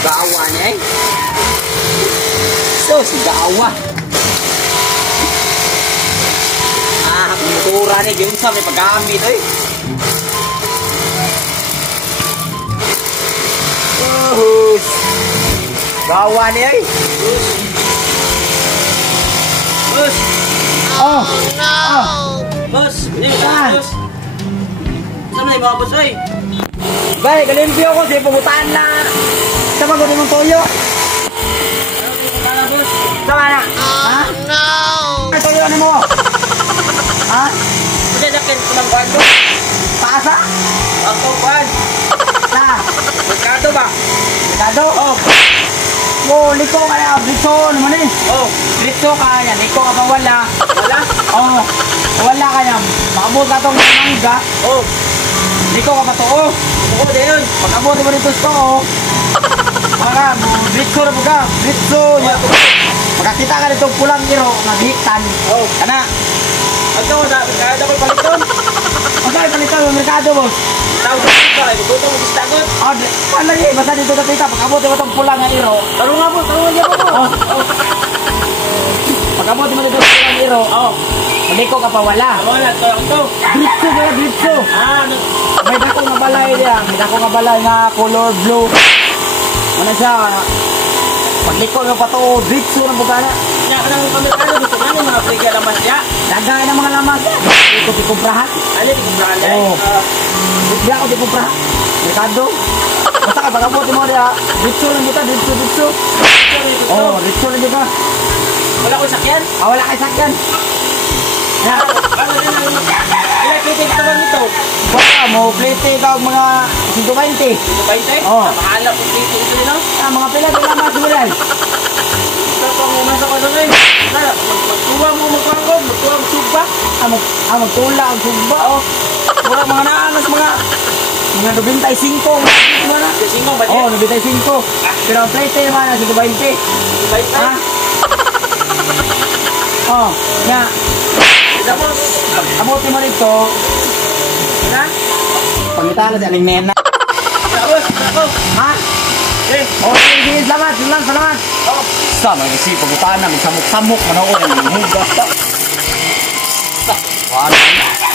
Gawa niya eh. So, si gawa. Motora niya, yung sa may paggamit eh. Gawa niya eh. Bus! Oh no! Bus! Bus! Saan na yung mga bus eh? Bay, kalimpyo ko, di pumutaan na. Sama ko din mong toyo. Ano bus? Sama na. Ha? No! Ano toyo ano mo? Ha? Kasi nakin ko ng bando. Paasa? Ako ban. Na? Merkado ba? Merkado? Oh. Oh, liko ka na. Liko naman eh. Oh. Liko ka na. Liko ka pa wala. Wala? Oh. Wala ka na. Makabot ka itong mangga. Oh. Liko ka pa to. Oh. Oo din yun. Pagkabot mo dito ito. Oh. Mga liko na mga. Liko. Magkakita ka nitong pulang iro. Naghitan. Oh. Kana. Ito, kaya ko paliton. Okay, palitan mo. Merkado boss. Tawag ko ba? Iguto mo gustagot. Oh, wala eh. Basta dito nakita. Pagkabot mo itong pulang iro. Tarong nga po, tarong nga po. Oh. Pagkabot mo dito pulang iro. Oh. Maliko ka pa wala. Wala, ito lang ito. Dritso ba? Dritso. Ano? May dako nga balay diya. May dako nga balay nga color blue. Ano siya? Pagliko nga pa to. Dritso na bukana. Kaya ka nang kamerkado. Gusto nga ng mga prigya naman siya. Dagay ng mga lamas. Ito di kumprahan. Alin, kumprahan niya. Oo. Di ako di kumprahan. Merkado. Basta ka pagkabot mo diya. Dritso lang kita. Dritso, dritso. Oh, dritso lang kita. Wala ko sakyan. Wala kay sakyan. Yan. Ano din ang electric ito ba nito? Baka mo, plate ka mga 120. Ito ba ito eh? Oo. Mahalap ko dito ito no? Mga pila mas mulay. Ito pang umasa ko nun eh. Magtuwa mo magpangkog, magtuwa mo sugba. Magtula ang sugba. Mura mga naanas mga 95. Mga Kasi mo ba oh, niya? 95. Pero ang plate naman, 120. Ito ba ito? Ha? Oh, nga. Tapos, Abuti mo rito. na? Pangitala sa aling nena. Tapos, ako. Ha? Eh, Oh, sige, salamat. Salamat. oh. Sama ng isip, pagkutaan namin, samok-samok, manood, hugas. Wala na.